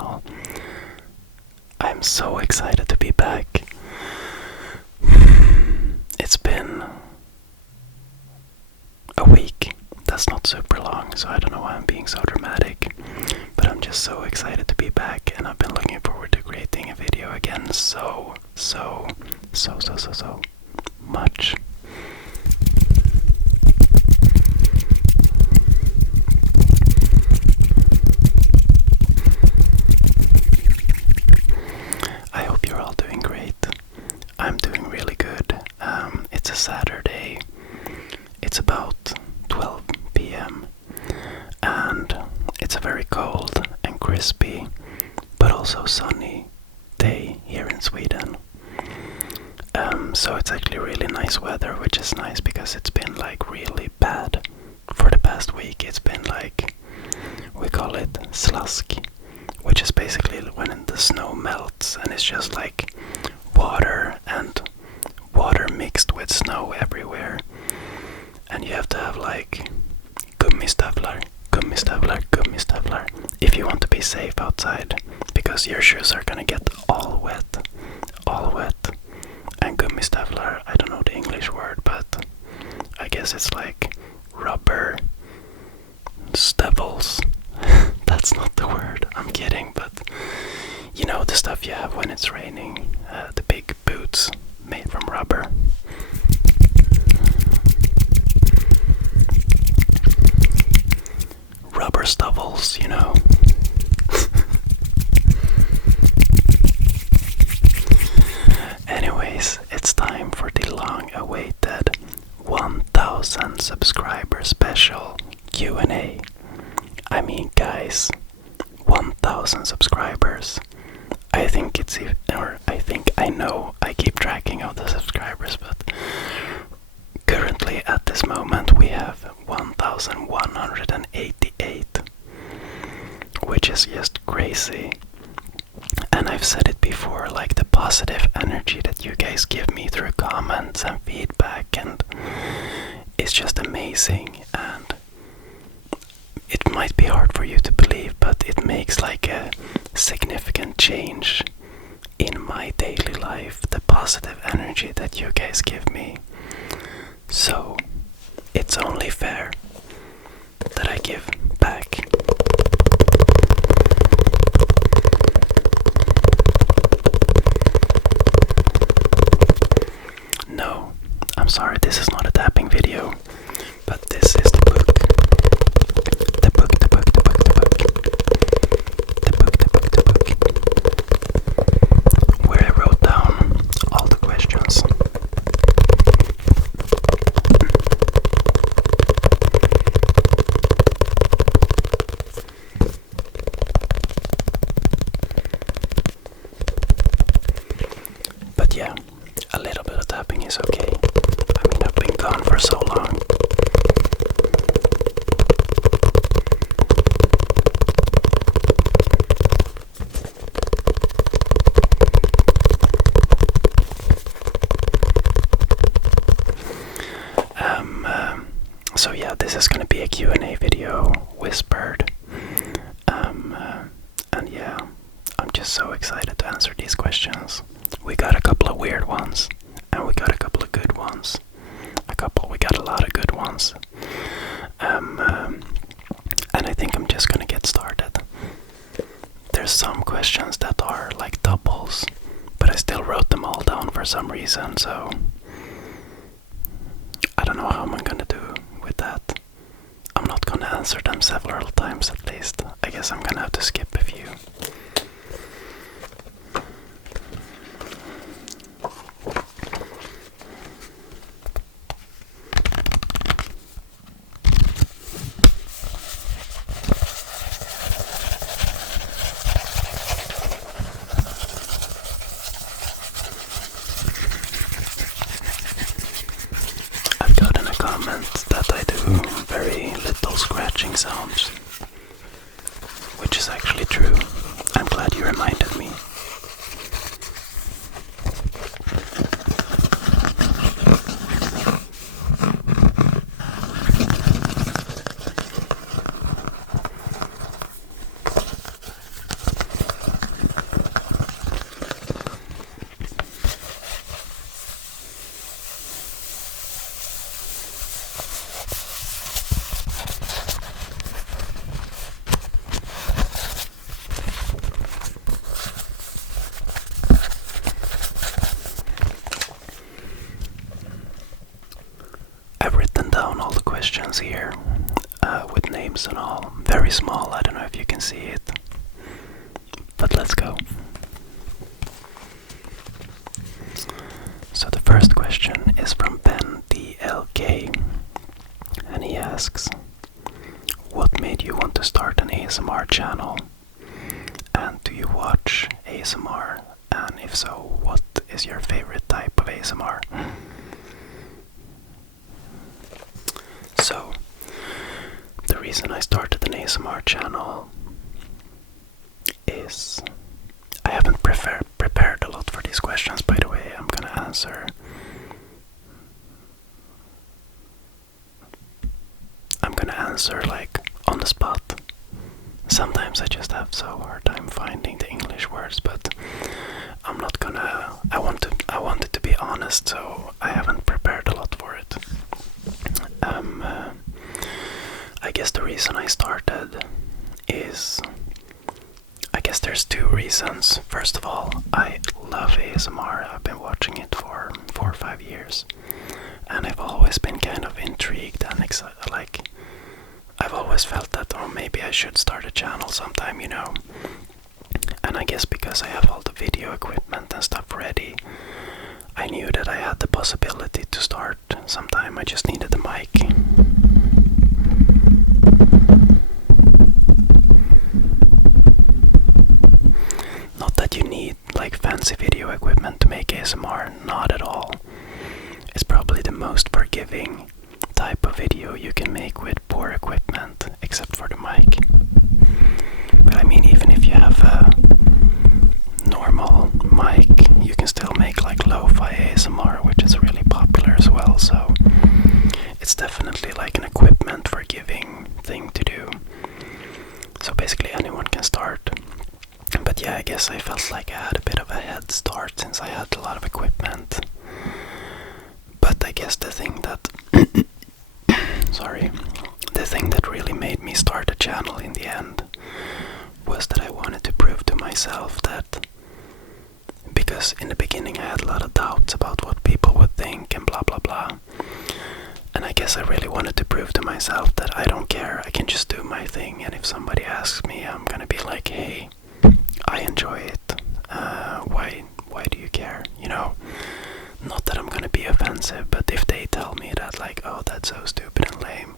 channel. I'm so excited to be back. It's been a week. That's not super long, so I don't know why I'm being so dramatic. But I'm just so excited to be back, and I've been looking forward to creating a video again so much. I hope you're all doing great. I'm doing really good. It's a Saturday. It's about 12 p.m. and it's a very cold and crispy but also sunny day here in Sweden. So it's actually really nice weather, which is nice because it's been like really bad for the past week. It's been like, we call it slusk, which is basically when the snow melts and it's just like water and water mixed with snow everywhere. And you have to have like gummistövlar if you want to be safe outside, because your shoes are gonna get all wet. And gummistövlar, I don't know the English word, but I guess it's like rubber stövels. That's not the word, I'm kidding, but you know the stuff you have when it's raining, the big boots made from rubber. Rubber stövels, you know. Anyways, it's time for the long-awaited 1000 subscriber special Q&A. I mean, guys, 1000 subscribers. I know I keep tracking of the subscribers, but currently at this moment we have 1188, which is just crazy. And I've said it before, like the positive energy that you guys give me through comments and feedback, and it's just amazing. And it might be hard for you to believe, but it makes like a significant change in my daily life, the positive energy that you guys give me. So it's only fair that I give back. No, I'm sorry, this is not a tapping video, but this is the book. Where I wrote down all the questions. But yeah, a little bit of tapping is okay. I mean, I've been gone for so long. So yeah, this is gonna be a Q&A video, whispered. And yeah, I'm just so excited to answer these questions. We got a couple of weird ones, and we got a couple of good ones. We got a lot of good ones. And I think I'm just gonna get started. There's some questions that are like doubles, but I still wrote them all down for some reason, so I don't know how I'm gonna do with that. I'm not gonna answer them several times at least. I guess I'm gonna have to skip a few. I've gotten a comment that I do very little scratching sounds. written down all the questions here with names and all. Very small, I don't know if you can see it. But let's go. So the first question is from Ben DLK, and he asks, what made you want to start an ASMR channel? And do you watch ASMR? And if so, what is your favorite type of ASMR? So, the reason I started an ASMR channel is I haven't prepared a lot for these questions, by the way. I'm gonna answer like on the spot. Sometimes I just have so hard time finding the English words, but I'm not gonna. I wanted to be honest, so I haven't prepared a lot for it. I guess the reason I started is, I guess there's two reasons. First of all, I love ASMR. I've been watching it for 4 or 5 years, and I've always been kind of intrigued and excited. Like, I've always felt that, oh, maybe I should start a channel sometime, you know. And I guess because I have all the video equipment and stuff ready, I knew that I had the possibility to start sometime. I just needed the mic. Not that you need like fancy video equipment to make ASMR, not at all. It's probably the most forgiving type of video you can make with poor equipment, except for the mic. But I mean, even if you have a normal mic, you can still make like lo-fi ASMR, which is really popular as well. So it's definitely like an equipment forgiving thing to do. So basically anyone can start. But yeah, I guess I felt like I had a bit of a head start since I had a lot of equipment. But I guess the thing that the thing that really made me start a channel in the end was that I wanted to prove to myself that, because in the beginning I had a lot of doubts about what people would think and blah blah blah, and I guess I really wanted to prove to myself that I don't care, I can just do my thing, and if somebody asks me, I'm gonna be like, hey, I enjoy it, why do you care, you know? Not that I'm gonna be offensive, but if they tell me that, like, oh, that's so stupid and lame,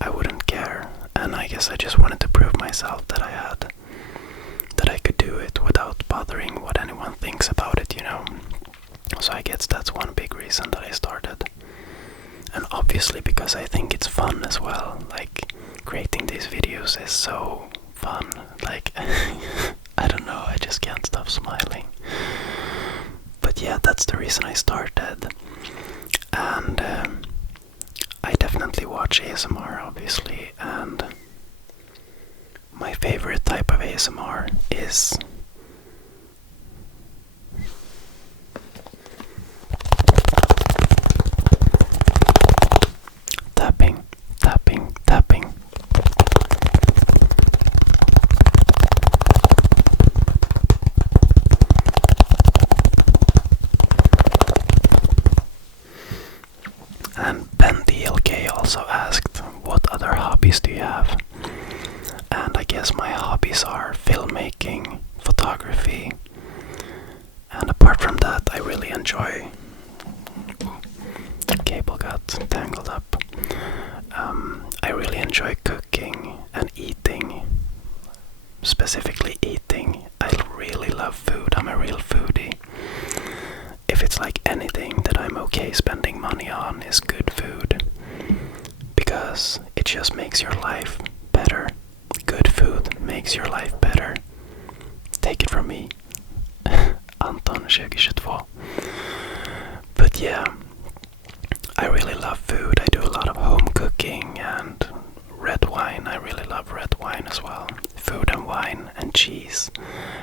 I wouldn't care. And I guess I just wanted to prove myself that I could do it without bothering what anyone thinks about it, you know. So I guess that's one big reason that I started. And obviously because I think it's fun as well. Like, creating these videos is so fun. Like, I don't know, I just can't stop smiling. But yeah, that's the reason I started. And I definitely watch ASMR, obviously, and my favorite type of ASMR is tapping, tapping, tapping. And Ben DLK also asked, what other hobbies do you have? And I guess my hobbies are filmmaking, photography, and apart from that, I really enjoy... Cable got tangled up. I really enjoy cooking and eating, specifically eating. I really love food, I'm a real foodie. If it's like anything that I'm okay spending money on is good food, because it just makes your life better. Good food makes your life better. Take it from me, Anton 2022. But yeah, I really love food. I do a lot of home cooking and red wine. I really love red wine as well. Food and wine and cheese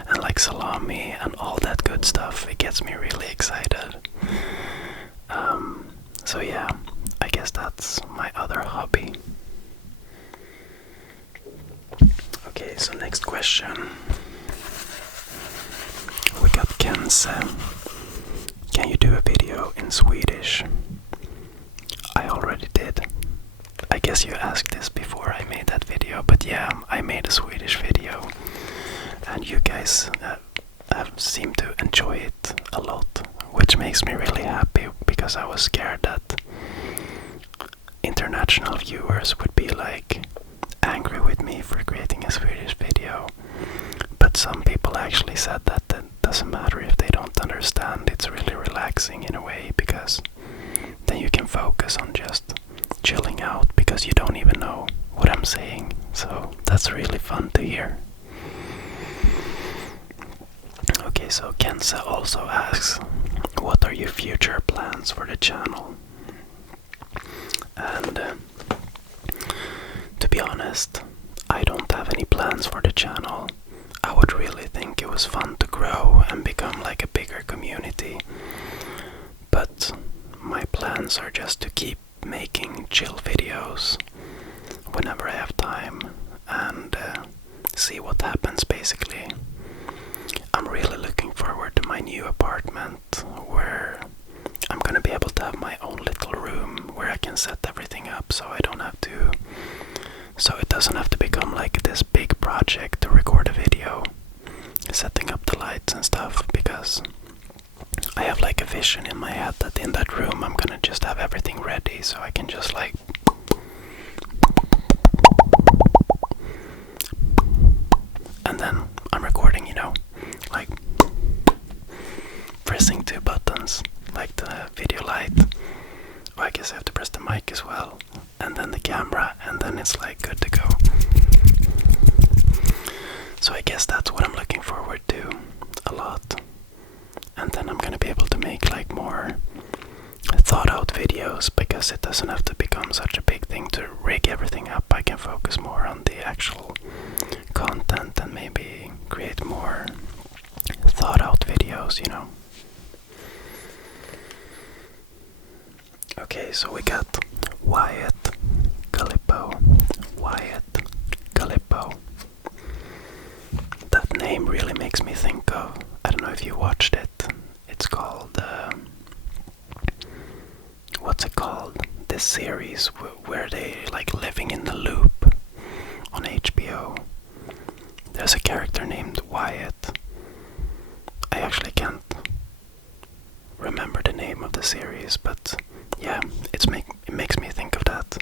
and like salami and all that good stuff. It gets me really excited. So yeah, I guess that's my other hobby. Okay, so next question. We got Kense. Can you do a video in Swedish? I already guess you asked this before I made that video, but yeah, I made a Swedish video, and you guys have seemed to enjoy it a lot, which makes me really happy, because I was scared that international viewers would be like angry with me for creating a Swedish video. But some people actually said that it doesn't matter if they don't understand. It's really relaxing in a way, because then you can focus on just chilling out, because you don't even know what I'm saying. So that's really fun to hear. Okay, so Kenza also asks, what are your future plans for the channel? And to be honest, I don't have any plans for the channel. I would really think it was fun to grow and become like a bigger community. But my plans are just to keep making chill videos whenever I have time, and see what happens basically. I'm really looking forward to my new apartment, where I'm gonna be able to have my own little room where I can set everything up, so it doesn't have to become like this big project to record a video, setting up the lights and stuff, because I have like a vision in my head that in that room I'm gonna just have everything ready, so I can just like and then I'm recording, like pressing 2 buttons, like the video light. I guess I have to press the mic as well, and then the camera, and then it's like good to go. So I guess that's what I'm looking forward to a lot. And then I'm gonna be able to make like more thought out videos, because it doesn't have to become such a big thing to rig everything up. I can focus more on the actual content and maybe create more thought out videos, Okay, so we got Wyatt Calippo. That name really makes me think of, I don't know if you watched it. It's called, what's it called? This series where they like living in the loop on HBO. There's a character named Wyatt. I actually can't remember the name of the series, but yeah, it makes me think of that.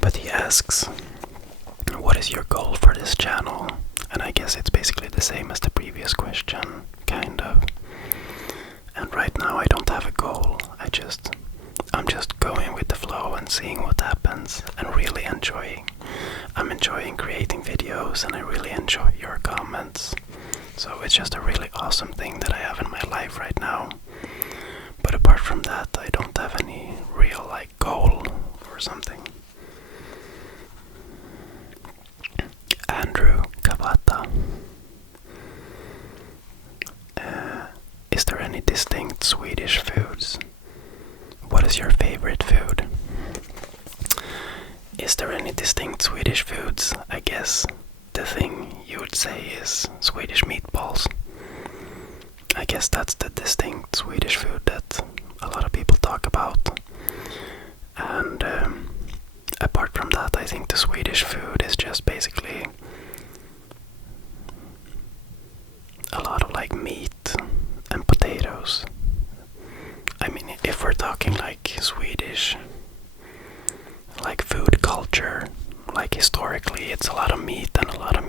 But he asks, what is your goal for this channel? And I guess it's basically the same as the previous question, kind of. And right now I don't have a goal. I'm just going with the flow and seeing what happens, and really enjoying. I'm enjoying creating videos, and I really enjoy your comments. So it's just a really awesome thing that I have in my life right now. But apart from that, I don't have any real like goal or something. Andrew Cavata. Is there any distinct Swedish foods? What is your favorite food? Is there any distinct Swedish foods? I guess the thing you would say is Swedish meatballs. I guess that's the distinct Swedish food that a lot of people talk about. And apart from that, I think the Swedish food is just basically a lot of like meat and potatoes. I mean, if we're talking like Swedish, like food culture, like historically, it's a lot of meat and a lot of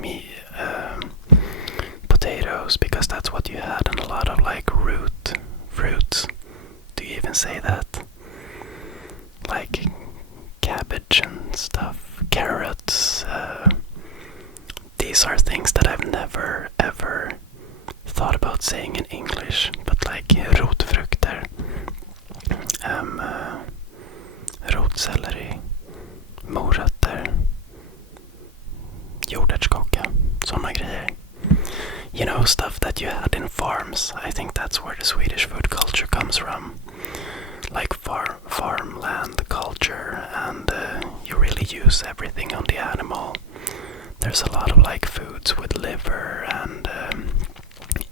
potatoes, because that's what you had, and a lot of like fruits. Do you even say that? Like cabbage and stuff, carrots. These are things that I've never ever thought about saying in English, but like rotfrukter, rotselleri, morötter, jordärtskocka, såna grejer. Stuff that you had in farms. I think that's where the Swedish food culture comes from. Like farmland culture, and you really use everything on the animal. There's a lot of like foods with liver and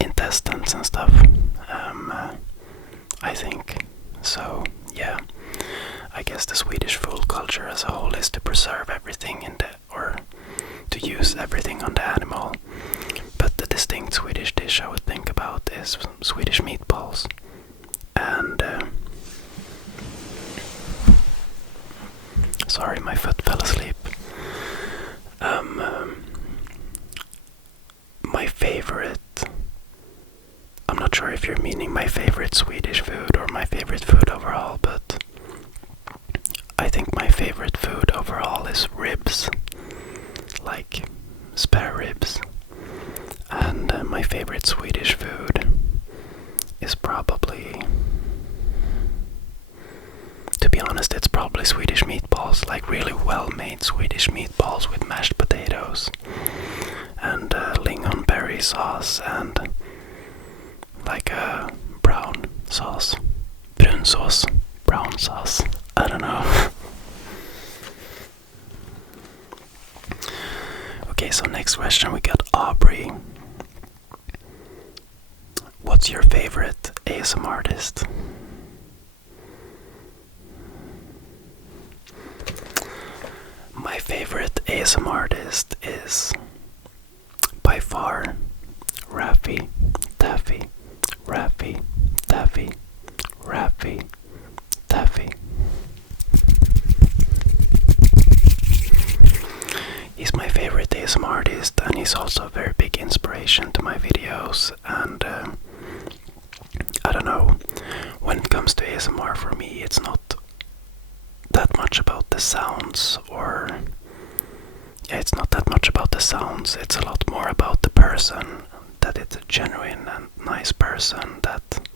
intestines and stuff. I think so. Yeah, I guess the Swedish food culture as a whole is to preserve everything or to use everything on the animal. But the distinct Swedish dish I would think about is Swedish meatballs. And sorry, my foot fell asleep. My favorite, I'm not sure if you're meaning my favorite Swedish food or my favorite food overall, but I think my favorite food overall is ribs, like spare ribs. And my favorite Swedish food is probably, to be honest, it's probably Swedish meatballs, like really well-made Swedish meatballs with mashed potatoes and lingonberry sauce and like a brown sauce, brun sauce, brown sauce, I don't know. Okay, so next question we got Aubrey. What's your favorite ASMR artist? My favorite ASMR artist is by far Raffi Taffy. Raffi Taffy. Raffi Taffy. He's my favorite ASMR artist, and he's also a very big inspiration to my videos. And I don't know, when it comes to ASMR, for me it's not that much about the sounds, or it's not that much about the sounds, it's a lot more about the person, that it's a genuine and nice person that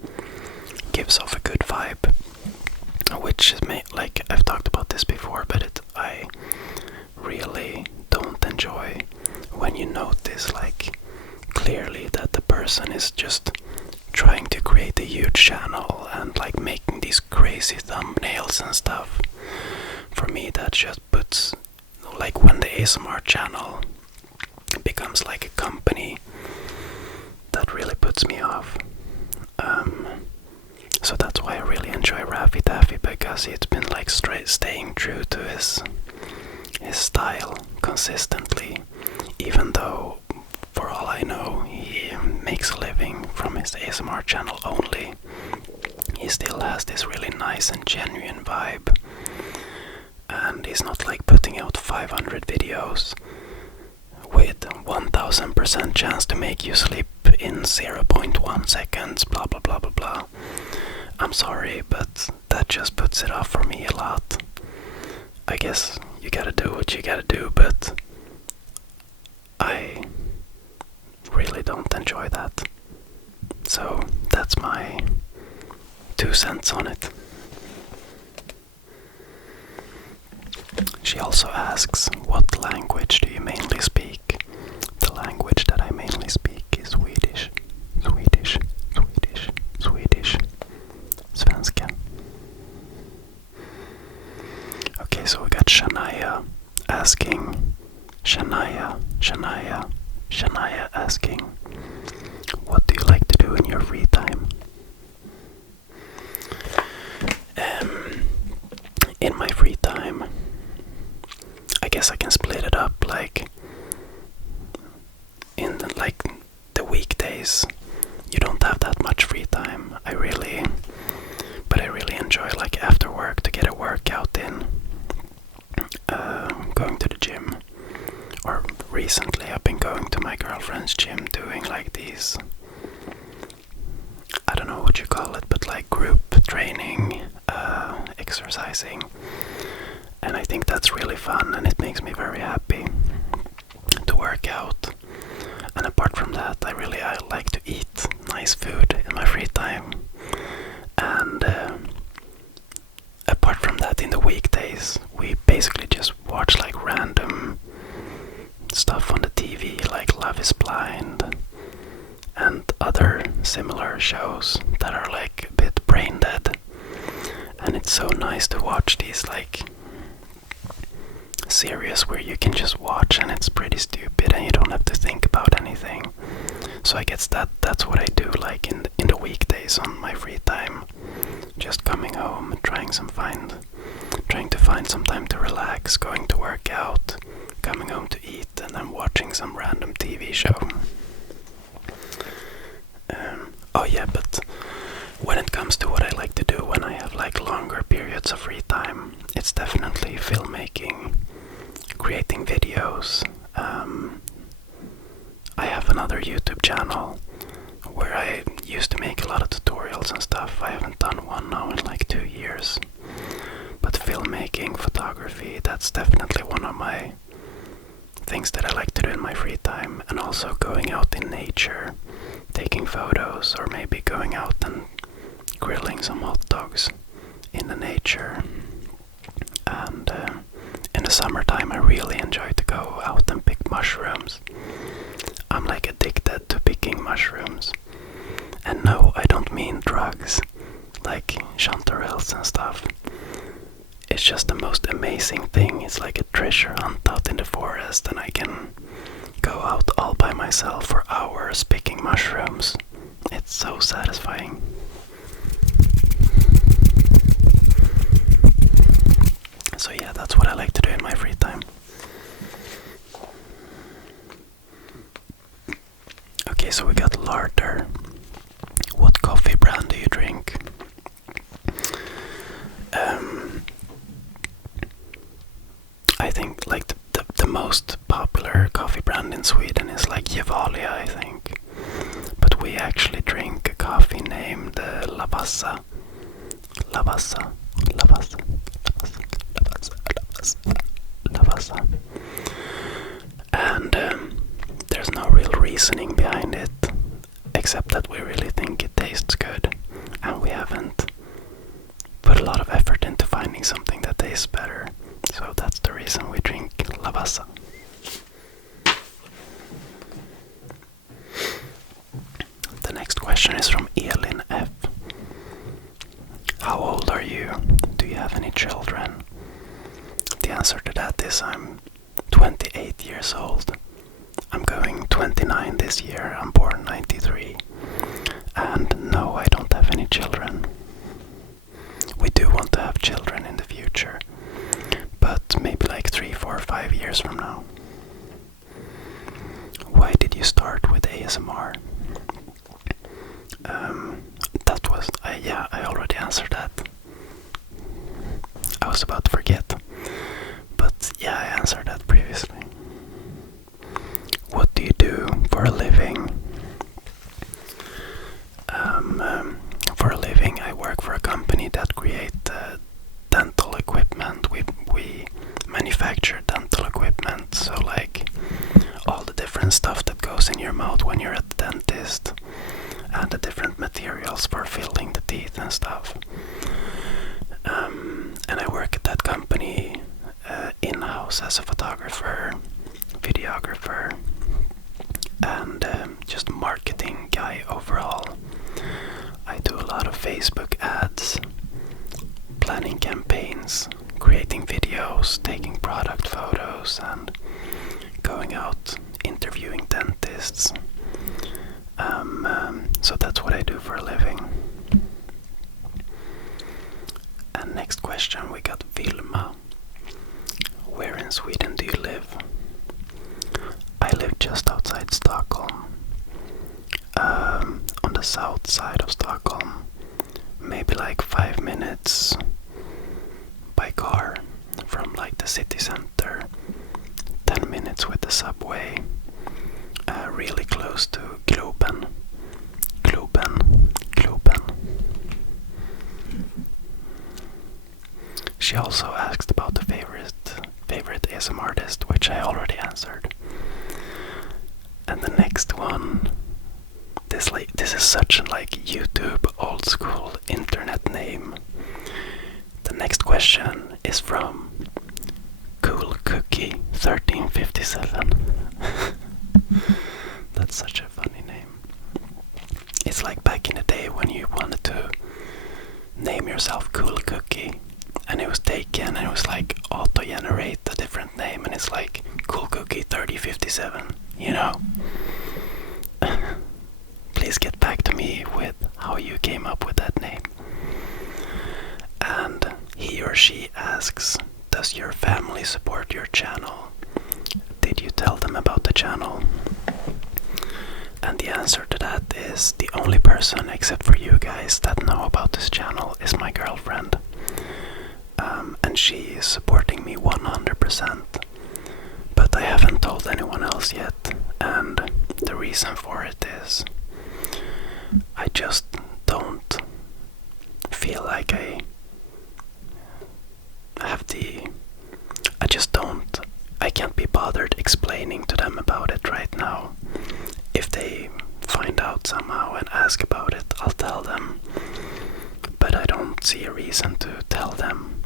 gives off a good vibe, which is like I've talked about this before, but I really don't enjoy when you notice like clearly that the person is just trying to create a huge channel and like making these crazy thumbnails and stuff. For me, that just puts, like when the ASMR channel becomes like a company, that really puts me off. So that's why I really enjoy Raffi Taffy, because it's been like staying true to his style consistently, even though for all I know he makes a living from his ASMR channel only. He still has this really nice and genuine vibe, and he's not like putting out 500 videos with 1000% chance to make you sleep in 0.1 seconds, blah blah blah blah blah. I'm sorry, but that just puts it off for me a lot. I guess you gotta do what you gotta do, but I really don't enjoy that. So that's my 2 cents on it. She also asks, what language do you mainly speak? The language that I mainly speak is Swedish. Swedish, Swedish, Swedish. Svenska. Okay, so we got Shania asking, Shania asking, what do you like to do in your free time? In my free time, I guess I can split it up like in the weekdays. You don't have that much free time. I really enjoy like after work to get a workout in. Going to the gym, or recently I've been going to my girlfriend's gym, doing like these, I don't know what you call it, but like group training, exercising, and I think that's really fun, and it makes me very happy to work out. And apart from that, I like to eat nice food in my free time, and apart from that, in the weekdays we basically just watch like random stuff on the TV, like Love is Blind and other similar shows that are like a bit brain dead. And it's so nice to watch these like series where you can just watch and it's pretty stupid and you don't have to think about anything. So I guess that's what I do like in the weekdays on my free time. Just coming home and trying to find some time to relax walks, going to work out, coming home to eat, and then watching some random TV show. Oh yeah, but when it comes to what I like to do when I have like longer periods of free time, it's definitely filmmaking, creating videos. I have another YouTube channel where I used to make a lot of tutorials and stuff. I haven't done one now in like 2 years. But filmmaking, photography, that's definitely one of my things that I like to do in my free time. And also going out in nature, taking photos, or maybe going out and grilling some hot dogs in the nature. And in the summertime I really enjoy to go out and pick mushrooms. I'm like addicted to picking mushrooms. And no, I don't mean drugs, like chanterelles and stuff. It's just the most amazing thing. It's like a treasure hunt out in the forest, and I can go out all by myself for hours picking mushrooms. It's so satisfying. So yeah, that's what I like to do in my free time. Okay, so we got Larder. What coffee brand do you drink? I think like the most popular coffee brand in Sweden is like Gevalia, I think. But we actually drink a coffee named Lavazza. Lavazza. Lavazza. Lavazza. Lavazza. Lavazza. Lavazza. And there's no real reasoning behind it, except that we really think it tastes good, and we haven't put a lot of effort into finding something that tastes better. So that's the reason we drink Lavazza. The next question is from Elin F. How old are you? Do you have any children? The answer to that is I'm 28 years old. I'm going 29 this year. I'm born 93. And no, I don't have any children. We do want to have children in the future, but maybe like 3, 4, 5 years from now. Why did you start with ASMR? That was, I already answered that. I was about to forget, but yeah, I answered that previously. What do you do for a living? For a living, I work for a company that creates dental equipment. We manufacture dental equipment, so like all the different stuff that goes in your mouth when you're at the dentist, and the different materials for filling the teeth and stuff. And I work at that company in-house as a photographer, videographer, and just marketing guy overall. I do a lot of Facebook ads, planning campaigns, creating videos, taking product photos, and going out interviewing dentists. So that's what I do for a living. And next question, we got Vilma. Where in Sweden do you live? I live just outside Stockholm. On the south side of Stockholm. Maybe like 5 minutes by car from like the city center. 10 minutes with the subway. Really close to Globen. She also asked about the favorite ASMR artist, which I already answered. And the next one, this is such like YouTube old school internet name. The next question is from Cool Cookie 1357. That's such a funny name. It's like back in the day when you wanted to name yourself Cool Cookie, and it was taken and it was like auto-generate a different name, and it's like Cool Cookie 3057, you know? Please get back to me with how you came up with that name. And he or she asks, does your family support your channel? Did you tell them about the channel? And the answer to that is the only person except for you guys that know about this channel is my girlfriend. And she is supporting me 100%. But I haven't told anyone else yet, and the reason for it is I just don't feel like I can't be bothered explaining to them about it right now. If they find out somehow and ask about it, I'll tell them. But I don't see a reason to tell them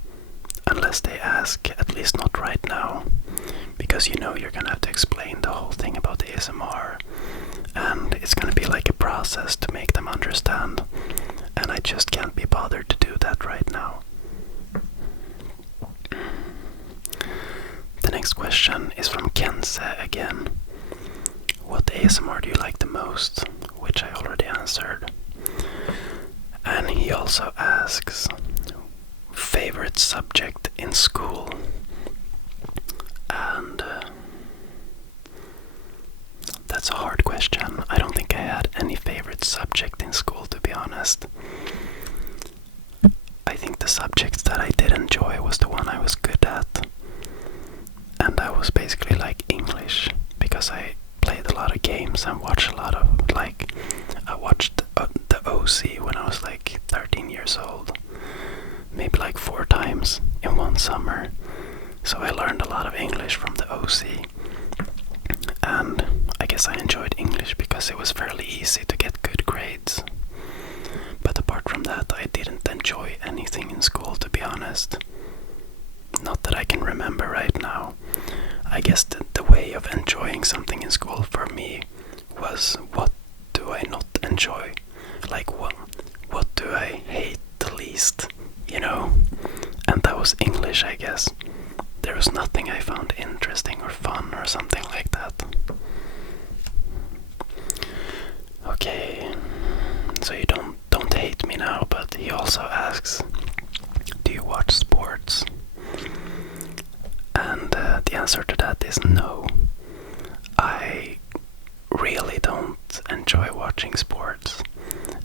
unless they ask, at least not right now. Because you're gonna have to explain the whole thing about the ASMR. And it's gonna be like a process to make them understand. And I just can't be bothered to do that right now. The next question is from Kense again. What ASMR do you like the most? Which I already answered. And he also asks, favorite subject in school? And that's a hard question. I don't think I had any favorite subject in school, to be honest. I think the subjects that I did enjoy was the one I was good at. And that was basically like English, because I played a lot of games and watched a lot of, I watched the OC when I was like 13 years old. Maybe like 4 times in one summer. So I learned a lot of English from the OC. And I guess I enjoyed English because it was fairly easy to get good grades. But apart from that, I didn't enjoy anything in school, to be honest. Not that I can remember right now. I guess the way of enjoying something in school for me was, what do I not enjoy? Like, what do I hate the least, And that was English, I guess. There was nothing I found interesting or fun or something like that. Okay, so you don't hate me now, but he also asks, do you watch sports? And the answer to that is no. I really don't enjoy watching sports,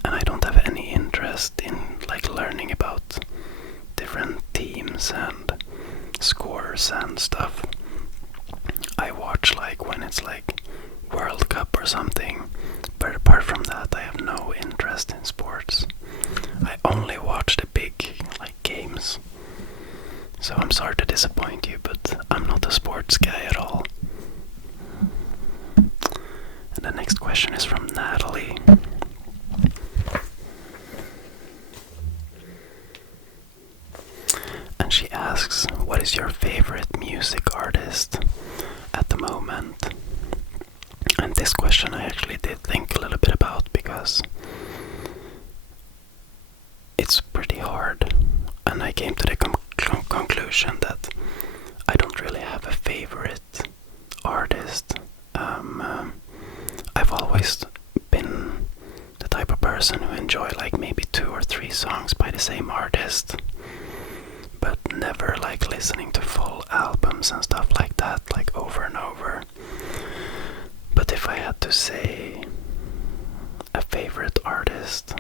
and I don't have any interest in learning about different teams and scores and stuff. I watch when it's World Cup or something, but apart from that I have no interest in sports. I only watch the big games. So I'm sorry to disappoint you, but I'm not a sports guy at all. And the next question is from Natalie. And she asks, what is your favorite music artist at the moment? And this question I actually did think a little bit about, because it's pretty hard. And I came to the conclusion that I don't really have a favorite artist. I've always been the type of person who enjoy maybe 2 or 3 songs by the same artist, but never listening to full albums and stuff like that, over and over. But if I had to say a favorite artist,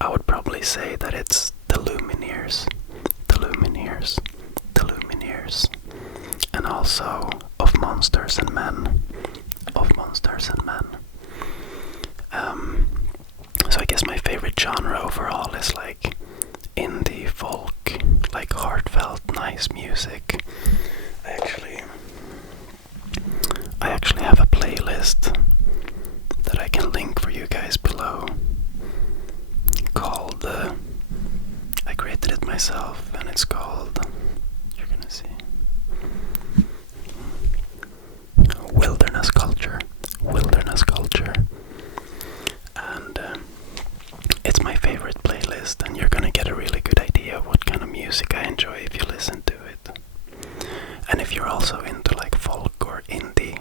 I would probably say that it's the Lumineers, and also of Monsters and Men. So I guess my favorite genre overall is indie folk, heartfelt, nice music. I actually have a playlist that I can link for you guys below, called I created it myself, and it's called, you're gonna see, Wilderness Culture. And it's my favorite playlist, and you're gonna get a really good idea of what kind of music I enjoy if you listen to it. And if you're also into folk or indie,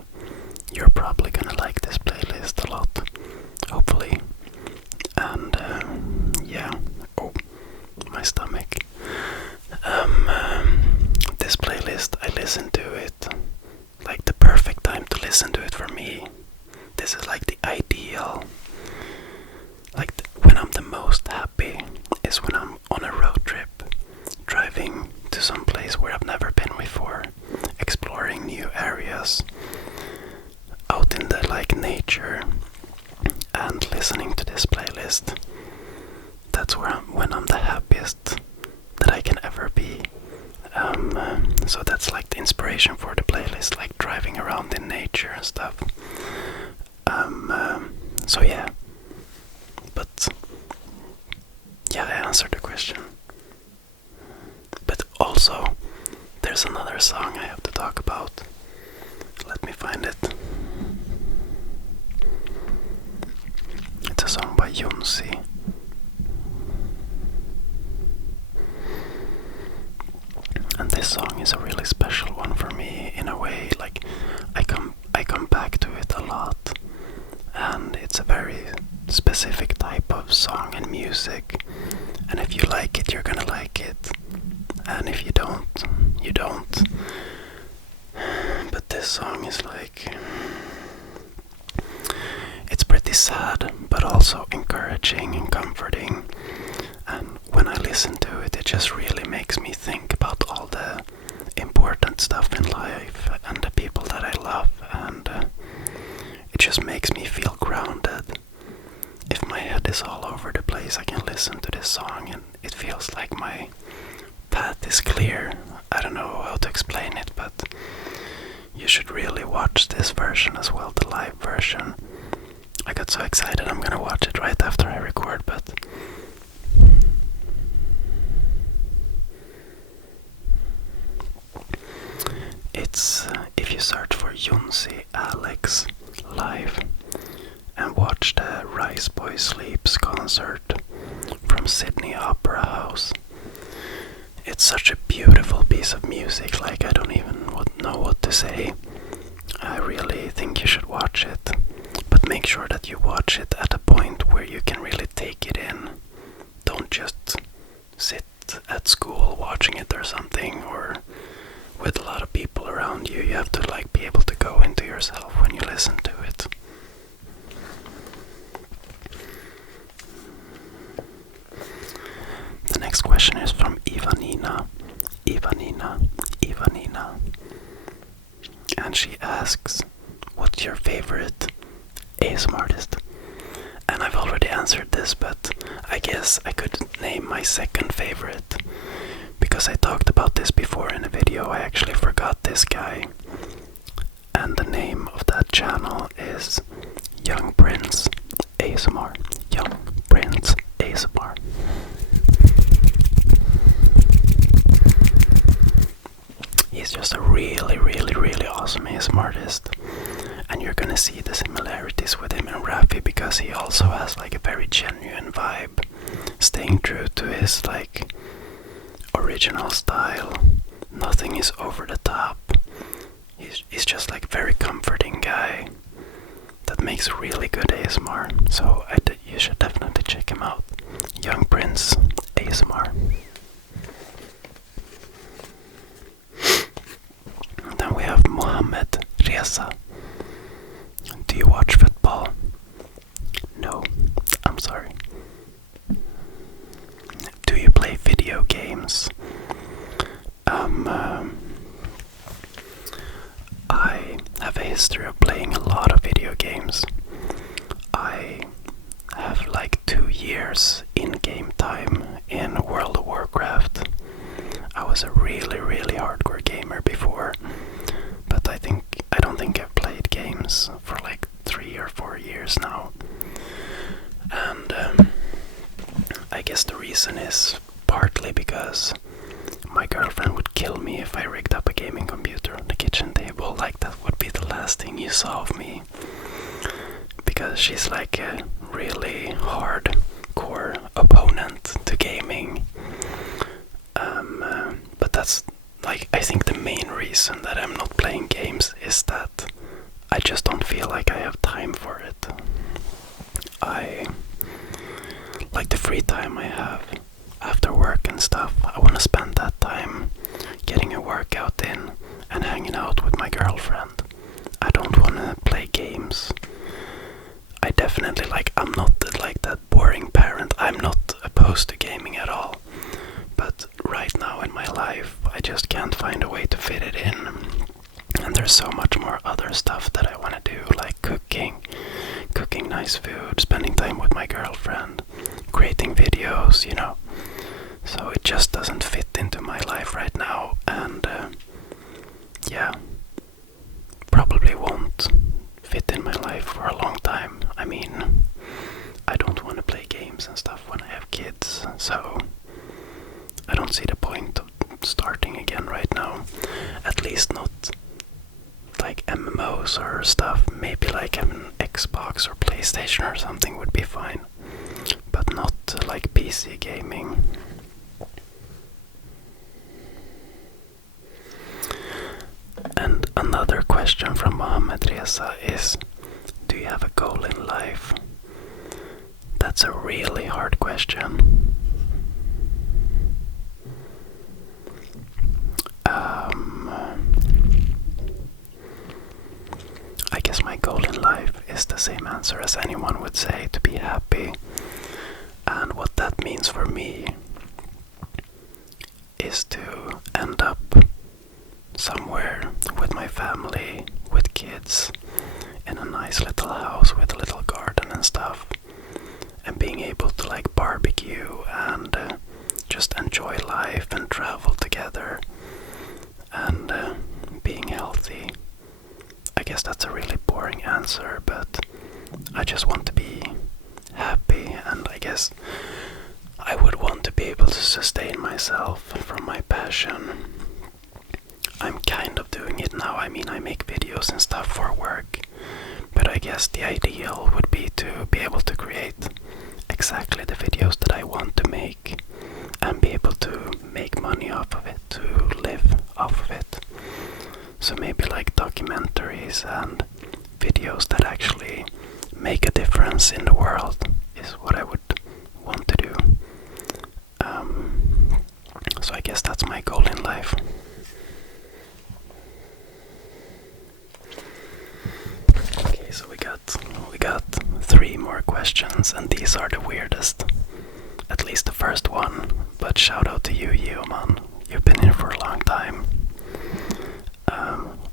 you're probably gonna like this playlist a lot, hopefully. And yeah, oh, my stomach. This listen to it, like the perfect time to listen to it for me. This is like the ideal, like when I'm the most happy is when I'm on a road trip, driving to some place where I've never been before, exploring new areas, out in the like nature, and listening to this playlist. That's when I'm the happiest that I can ever be. So that's like the inspiration for the playlist, like driving around in nature and stuff. So yeah, but yeah, I answered the question. But also, there's another song I have to talk about. Let me find it. It's a song by Jonsi. And this song is a really special one for me in a way. Like I come back to it a lot, and it's a very specific type of song and music. And if you like it, you're gonna like it, and if you don't, you don't. But this song is like, it's pretty sad, but also encouraging and comforting. And when I listen to it, it just really makes me think about all the important stuff in life and the people that I love, and it just makes me feel grounded. If my head is all over the place, I can listen to this song and it feels like my path is clear. I don't know how to explain it, but you should really watch this version as well, the live version. I got so excited, I'm gonna watch it right after I record, but it's, if you search for Jonsi Alex live and watch the Rice Boy Sleeps concert from Sydney Opera House, it's such a beautiful piece of music, like I don't even know what to say. I really think you should watch it, but make sure that you watch it at a point where you can really take it in. Don't just sit at school watching it or something, or with a lot of people around you. You have to like be able to go into yourself when you listen to it. The next question is from Ivanina. And she asks, what's your favorite ASMR artist? And I've already answered this, but I guess I could name my second favorite. Because I talked about this before in a video, I actually forgot this guy. And the name of that channel is Young Prince ASMR. Young Prince ASMR. He's just a really awesome ASMR artist. And you're gonna see the similarities with him and Raffi, because he also has like a very genuine vibe, staying true to his like original style. Nothing is over the top. He's just like a very comforting guy that makes really good ASMR. So you should definitely check him out. Young Prince ASMR. Then we have Mohammed Reza. Do you watch football? No, I'm sorry. Do you play video games? I have a history of playing a lot of video games. I have like 2 years in-game time in World of Warcraft. I was a really hardcore gamer before, but I don't think I've played games for like 3 or 4 years now. And I guess the reason is partly because my girlfriend would kill me if I rigged up a gaming computer on the kitchen table. Like, that would be the last thing you saw of me, because she's like a really hardcore opponent to gaming. But that's like, I think the main reason that I'm not playing games is that I just don't feel like I have time for it. I like the free time I have after work and stuff. I want to spend that time getting a workout in and yeah, probably won't fit in my life for a long time. I mean, I don't want to play games and stuff when I have kids, so I don't see the point of starting again right now. At least not like MMOs or stuff. Maybe like an Xbox or PlayStation or something would be fine, but not like PC gaming. And another question from Mohammed Reza is, do you have a goal in life? That's a really hard question. I guess my goal in life is the same answer as anyone would say, to be happy. And what that means for me is to end up somewhere with my family, with kids, in a nice little house with a little garden and stuff, and being able to like barbecue and just enjoy life and travel together and being healthy. I guess that's a really boring answer, but I just want to be happy, and I guess I would want to be able to sustain myself from my passion. I'm kind of doing it now. I mean, I make videos and stuff for work, but I guess the ideal would be to be able to create exactly the videos that I want to make and be able to make money off of it, to live off of it. So maybe like documentaries and videos that actually make a difference in the world is what I would want to do. So I guess that's my goal in life. Okay, so we got 3 more questions, and these are the weirdest. At least the first one. But shout out to you, Yeoman. You've been here for a long time.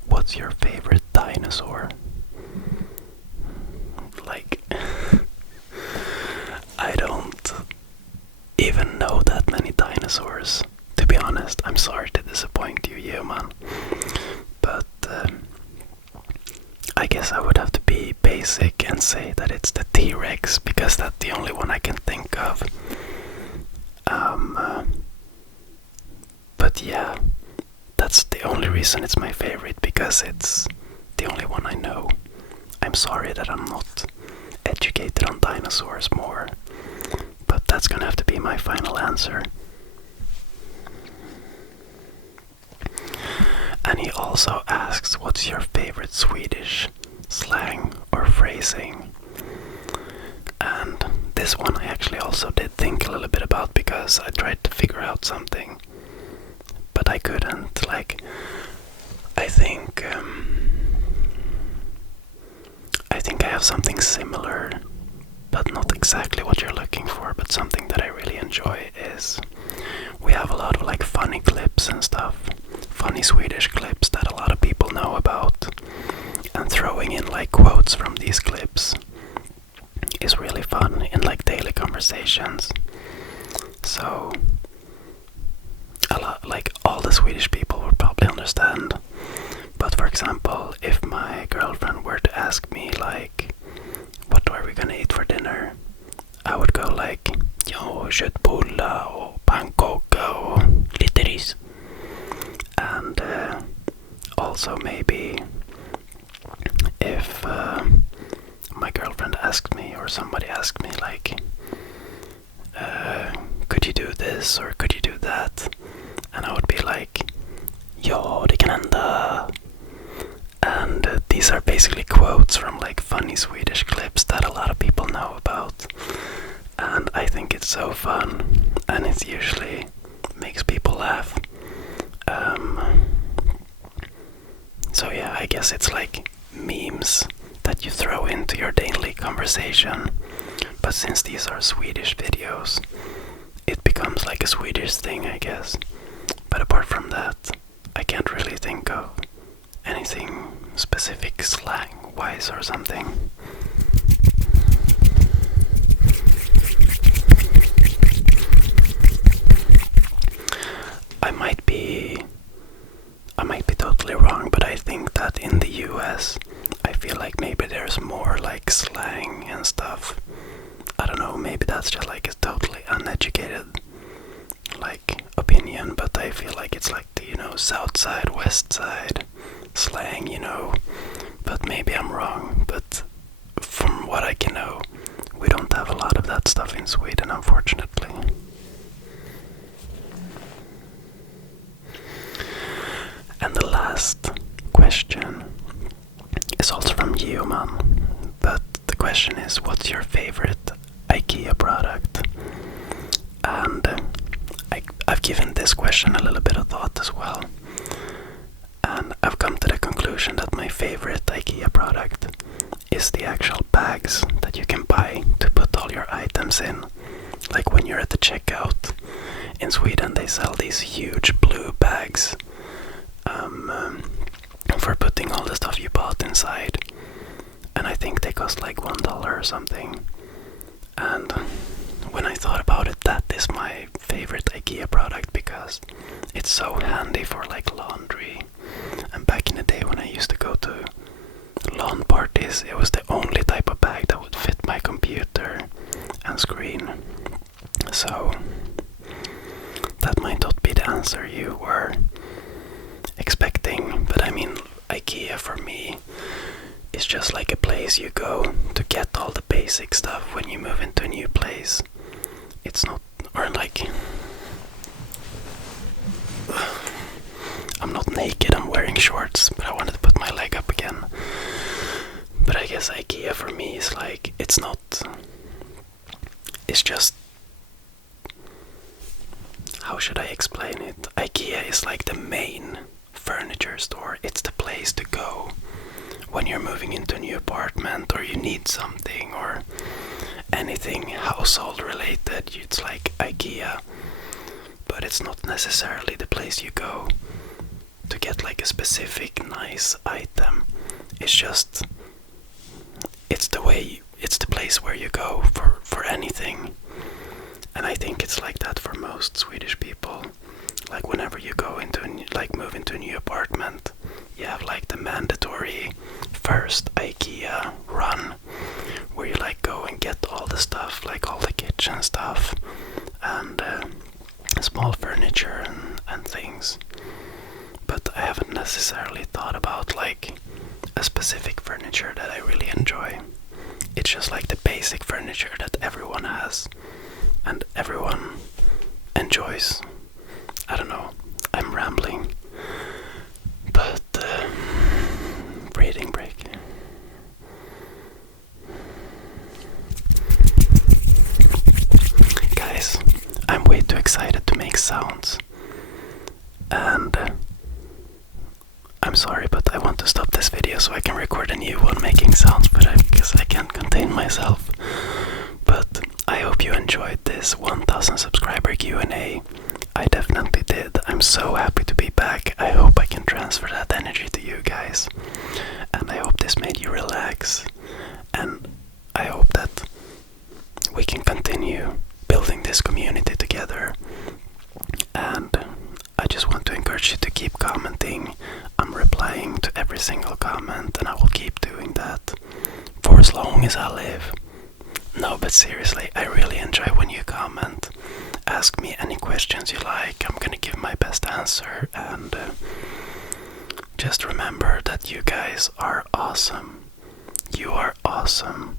What's your favorite dinosaur? Like, I don't even know that many dinosaurs, to be honest. I'm sorry to disappoint you, Yeoman. But I guess I would have to be basic and say that it's the T-Rex, because that's the only one I can think of. But yeah, that's the only reason it's my favorite, because it's the only one I know. I'm sorry that I'm not educated on dinosaurs more, but that's gonna have to be my final answer. And he also asks, what's your favorite Swedish slang or phrasing? And this one I actually also did think a little bit about, because I tried to figure out something, but I couldn't. Like, I think I have something similar, but not exactly what you're looking for, but something that I really enjoy is, we have a lot of like funny clips and stuff, funny Swedish clips that a lot of people know about, and throwing in like quotes from these clips is really fun in like daily conversations. So a lot, like all the Swedish people would probably understand. But for example, if my girlfriend were to ask me like, what are we gonna eat for dinner? I would go like, ja, köttbullar och pannkaka och lite ris. And also maybe if my girlfriend asked me, or somebody asked me like, could you do this or could you do that? And I would be like, ja, det kan hända. And these are basically quotes from like funny Swedish clips that a lot of people know about. And I think it's so fun, and it usually makes people laugh. So yeah, I guess it's like memes that you throw into your daily conversation. But since these are Swedish videos, it becomes like a Swedish thing, I guess. But apart from that, I can't really think of anything specific slang-wise or something. I might be totally wrong, that stuff in Sweden, unfortunately. And the last question is also from Geoman, but the question is, what's your favorite Ikea product? And I've given this question a little bit of thought as well, and I've come to the conclusion that my favorite Ikea product is the actual bags that you can buy to put all your items in. Like when you're at the checkout in Sweden, they sell these huge blue bags for putting all the stuff you bought inside, and I think they cost like $1 or something. And when I thought about it, that is my favorite Ikea product because it's so handy for like laundry. And back in the day when I used to go to lawn parties, it was the only type of bag that would fit my computer and screen. So that might not be the answer you were expecting, but I mean, Ikea for me is just like a place you go to get all the basic stuff when you move into a new place. It's not, or like, I'm not naked, I'm wearing shorts, but I wanted to put my leg up again. But I guess Ikea for me is like, it's just, how should I explain it? Ikea is like the main furniture store. It's the place to go when you're moving into a new apartment or you need something or anything household related. It's like Ikea, but it's not necessarily the place you go to get like a specific nice item. It's just, it's the place where you go for anything. And I think it's like that for most Swedish people. Like whenever you go move into a new apartment, you have like the mandatory first Ikea run, where you like go and get all the stuff, like all the kitchen stuff and small furniture and things. But I haven't necessarily thought about like a specific furniture that I really enjoy. It's just like the basic furniture that everyone has and everyone enjoys. I don't know, I'm rambling, but breathing break. Guys, I'm way too excited to make sounds, and I'm sorry, but I want to stop this video so I can record a new one making sounds, but I guess I can't contain myself. But I hope you enjoyed this 1000 subscriber Q&A. I definitely did. I'm so happy to be back. I hope I can transfer that energy to you guys. And I hope this made you relax. And I hope that we can continue building this community together. And I just want to encourage you to keep commenting. I'm replying to every single comment, and I will keep doing that for as long as I live. No, but seriously, I really enjoy when you comment. Ask me any questions you like. I'm gonna give my best answer, and just remember that you guys are awesome. You are awesome.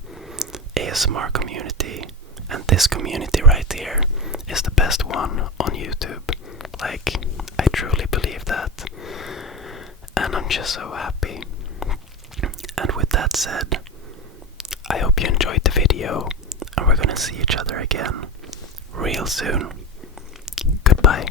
ASMR community, and this community right here is the best one on YouTube. Like, I truly believe that, and I'm just so happy. And with that said, I hope you enjoyed the video, and we're gonna see each other again real soon. Goodbye.